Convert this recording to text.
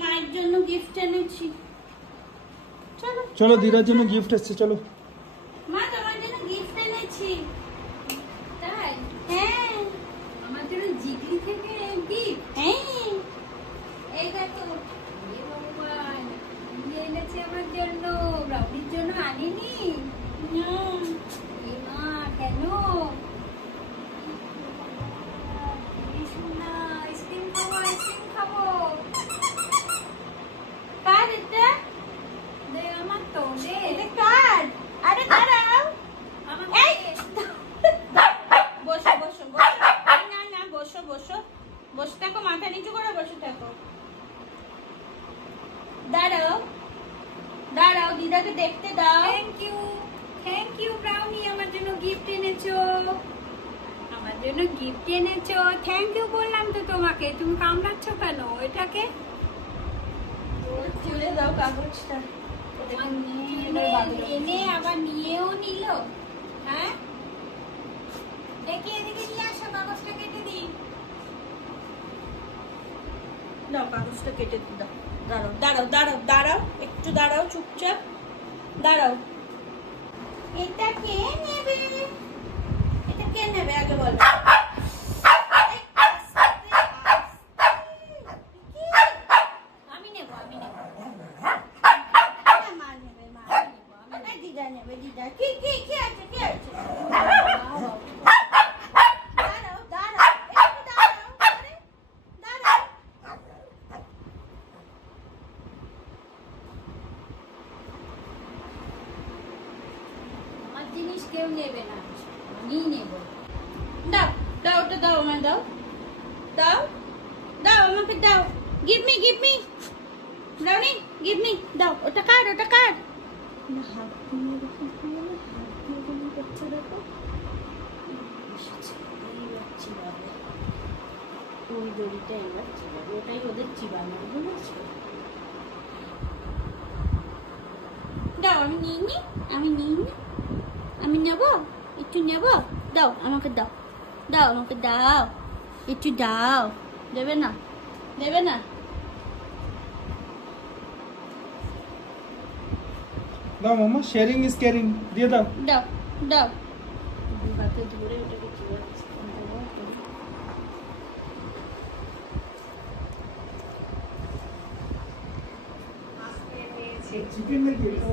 মায়ের জন্য গিফট এনেছি। চলো চলো, দিদার জন্য গিফট এসেছে, চলো। মা তোমার জন্য গিফট এনেছি। তাই? হ্যাঁ আমার জন্য জিগলি থেকে গিফট। হ্যাঁ এই দেখো, এ ভগবান, কি এনেছে আমার জন্য? ব্রাউনির জন্য আনিনি? এ মা, কেন? কি সুন্দর, আইসক্রিম খাবো, আইসক্রিম খাবো। কার এটা? দে আমার তো, দে। এটা কার? আরে দাঁড়াও। আমার এই দে। বসো বসো বসো। না না বসো বসো। বসে থাকো, মাথা নিচু করে বসে থাকো। দাঁড়াও দাঁড়াও, দিদাকে দেখতে দাও। থ্যাংক ইউ ব্রাউনি, আমার জন্য গিফট এনেছো। আমার জন্য গিফট এনেছো, থ্যাংক ইউ বললাম তো তোমাকে। তুমি কামড়াচ্ছ কেন এটাকে? তুলে দাও কাগজটা। এনে আবার নিয়েও নিল। হ্যাঁ, দেখি এদিকে নিয়ে আসো, কাগজটা কেটে দিই। দাও কাগজটা কেটে দাও। দাঁড়াও দাঁড়াও দাঁড়াও দাঁড়াও, একটু দাঁড়াও, চুপচাপ দাঁড়াও। এটা কে নেবে? এটা কে নেবে আগে বলো। আমি নেব, আমি নেব। মা নেবে, মা নেবো আমি। দিদা নেবে, দিদা। কি কি কি আছে, কি আছে? দাঁড়াও দাঁড়াও, একটু দাঁড়াও। আরে, দাঁড়াও। আমার জিনিস কেউ নেবে না, আমি নেব। দাও দাও, ওটা দাও, আমায় দাও। দাও দাও, আমাকে দাও। Give me, give me. Brownie, give me. দাও, ওটা কার, ওটা কার? না, হাত দিয়ে এরকম করে না, হাত দিয়ে এরকম করছে, দেখো। এসেছে, এইবার চিবাবে। ওই দড়িটা এবার চিবাবে, ওটাই ওদের চিবানো, বুঝেছো? দাও, আমি নিই নি, আমি নিই নি। আমি নেবো, একটু নেবো। দাও আমাকে, দাও দাও আমাকে, দাও একটু দাও। দেবে না, দেবে না। দাও মামা, শেয়ারিং ইজ কেয়ারিং, দিয়ে দাও। দাও দাও। দু হাতে ধরে ওটাকে চিবাচ্ছি। চিকেন নাকি এটা?